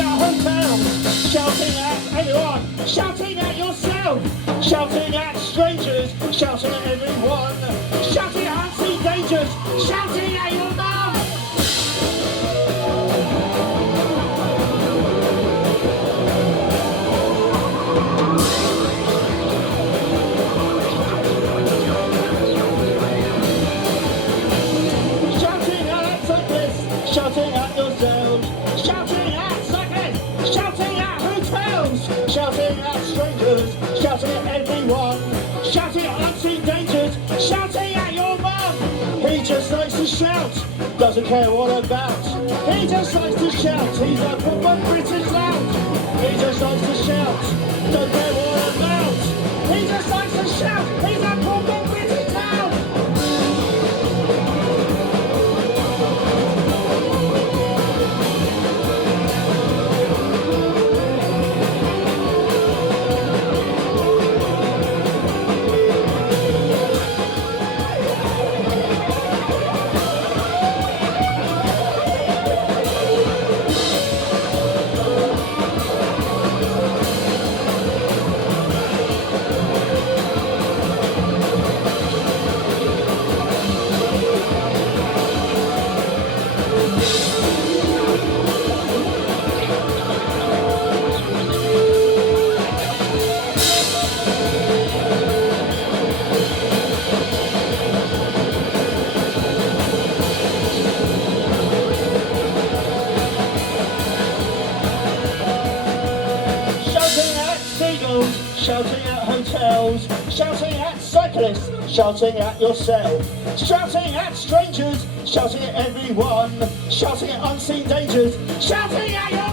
at hotels, shouting at anyone, shouting at yourself, shouting at strangers, shouting at everyone, shouting at unseen dangers, shouting at your mum. Shouting at yourselves, shouting at cyclists, shouting at hotels, shouting at strangers, shouting at everyone, shouting at unseen dangers, shouting at your mum. He just likes to shout, doesn't care what about. He just likes to shout, he's a proper British lout. He just likes to shout, don't care what about. He just likes to shout, he's a proper British lout. Shouting at hotels, shouting at cyclists, shouting at yourself, shouting at strangers, shouting at everyone, shouting at unseen dangers, shouting at your